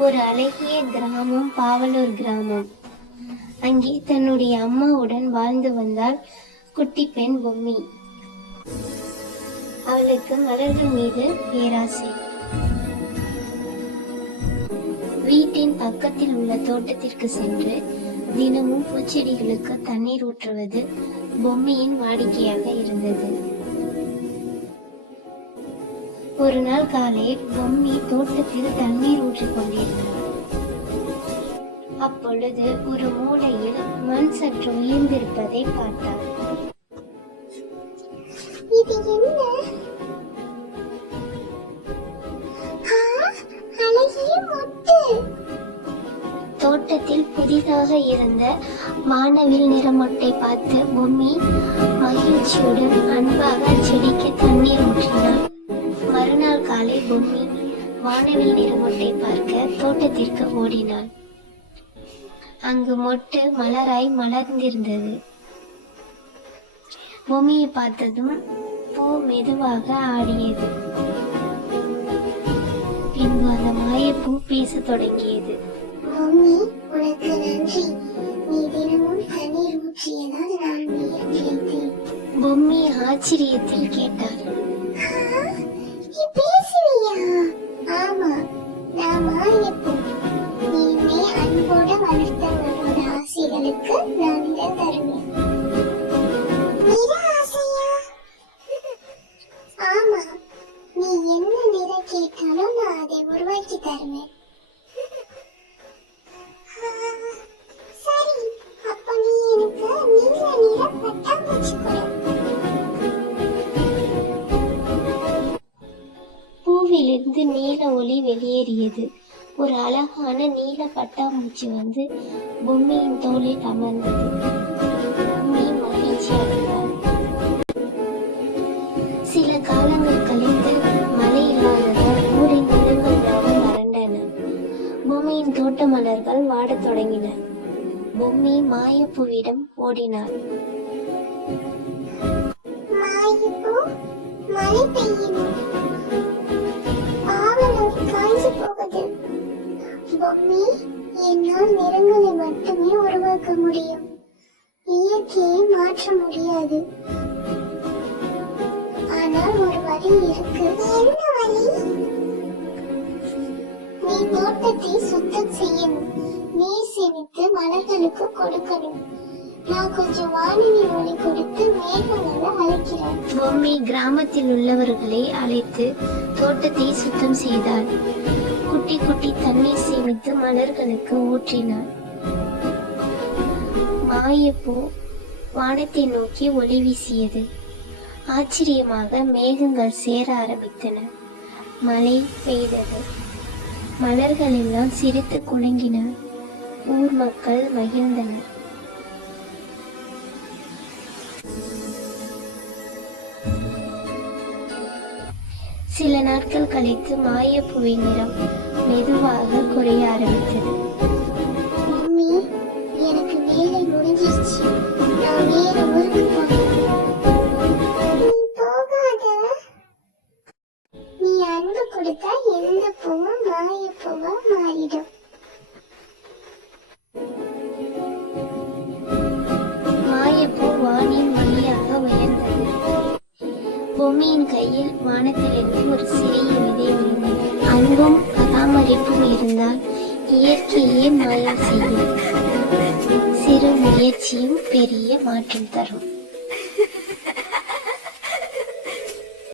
ஒரு அழகிய கிராமம் பாவலூர் கிராமம். அங்கே தன்னுடைய அம்மாவுடன் வாழ்ந்து வந்தாள் குட்டி பெண் பொம்மி. அவளுக்கு மலர்கள் மீது பேராசை. வீட்டின் பக்கத்தில் உள்ள தோட்டத்திற்கு சென்று தினமும் பூச்செடிகளுக்கு தண்ணீர் ஊற்றுவது பொம்மியின் வாடிக்கையாக இருந்தது. ஒரு நாள் காலை பொம்மி தோட்டத்தில் தண்ணீர் ஊற்றிக் கொண்டிருந்தாள். அப்பொழுது ஒரு மூலையில் மண் சற்று உயர்ந்திருப்பதை பார்த்தாள். இது என்ன? அழகிய மொட்டு. தோட்டத்தில் புதிதாக இருந்த வானவில் நிறமொட்டை பார்த்து பொம்மி மகிழ்ச்சியுடன் அன்பாக செடிக்கு தண்ணீர் ஊற்றினாள். மறுநாள் காலை பொம்மி வானவில் நிறமொட்டை பார்க்க தோட்டத்திற்கு ஓடினாள். அங்கு மொட்டு மலராய் மலர்ந்திருந்தது. பொம்மியை பார்த்ததும் பூ மெதுவாக ஆடியது. பின்பு அந்த மாயப்பூ பேசத் தொடங்கியது. பொம்மி, உனக்கு நன்றி. நீ தினமும் தண்ணீர் ஊற்றியதால் நான் உயிர் பிழைத்தேன். பொம்மி ஆச்சரியத்தில் கேட்டாள், நீ பேசுவியா? ஆமா, நான் மாயப்பூ. நீ என்னை அன்போட வளர்த்த உன்னோட ஆசைகளுக்கு நான் இதை தருவேன். நிற ஆசையா? ஆமா, நீ என்ன நிறம் கேட்டாலும் நான் அதை உருவாக்கி தருவேன். சரி, அப்ப நீ எனக்கு நீல நிற பட்டாம்பூச்சி கொடு. பூவிலிருந்து நீல ஒளி வெளியேறியது. ஒரு அழகான நீல பட்டாம்பூச்சி வந்து பொம்மியின் தோளில் அமர்ந்தது. பொம்மி மகிழ்ச்சி அடைந்தாள். சில காலங்கள் கழித்து மழை இல்லாததால் ஊரின் நிலங்கள் யாவும் வறண்டன. பொம்மியின் தோட்ட மலர்கள் வாடத் தொடங்கின. பொம்மி மாயப்பூவிடம் ஓடினாள். மாயப்பூ, மழை பெய்யணும். பாவலூர் காய்ச்சி போகுது. பொம்மி, என்னால் நிறங்களை மட்டுமே உருவாக்க முடியும். இயற்கையை மாற்ற முடியாது. ஆனால் ஒரு வழி இருக்கு. என்ன வழி? நீ தோட்டத்தை சுத்தம் செய்யணும். நீர் சேமித்து மலர்களுக்கு கொடுக்கணும். நான் கொஞ்சம் வானவில் ஒளி கொடுத்து மேகங்களை அழைக்கிறேன். பொம்மி கிராமத்தில் உள்ளவர்களை அழைத்து தோட்டத்தை சுத்தம் செய்தாள். குட்டி குட்டி தண்ணீர் சேமித்து மலர்களுக்கு ஊற்றினாள். மாயப்பூ வானத்தை நோக்கி ஒளி வீசியது. ஆச்சரியமாக மேகங்கள் சேர ஆரம்பித்தன. மழை பெய்தது. மலர்கள் எல்லாம் சிரித்து குலுங்கின. ஊர் மக்கள் மகிழ்ந்தனர். சில நாட்கள் கழித்து மாயப்பூவின் நிறம் மெதுவாக குறைய ஆரம்பித்தது. மம்மி, எனக்கு வேலை முடிஞ்சிருச்சு. நான் வேற ஊருக்கு போறேன். நீ போகாத. நீ அன்பு கொடுத்தா எந்த பூவும் மாயப்பூவா மாறிடும். மாயப்பூ வானின் வழியாக உயர்ந்தது. பொம்மியின் கையில் வானத்திலிருந்து ஒரு சிறிய விதை விழுந்தது. அன்பும் பராமரிப்பும் இருந்தால் இயற்கையே மாயம் செய்யும். சிறு முயற்சியும் பெரிய மாற்றம் தரும்.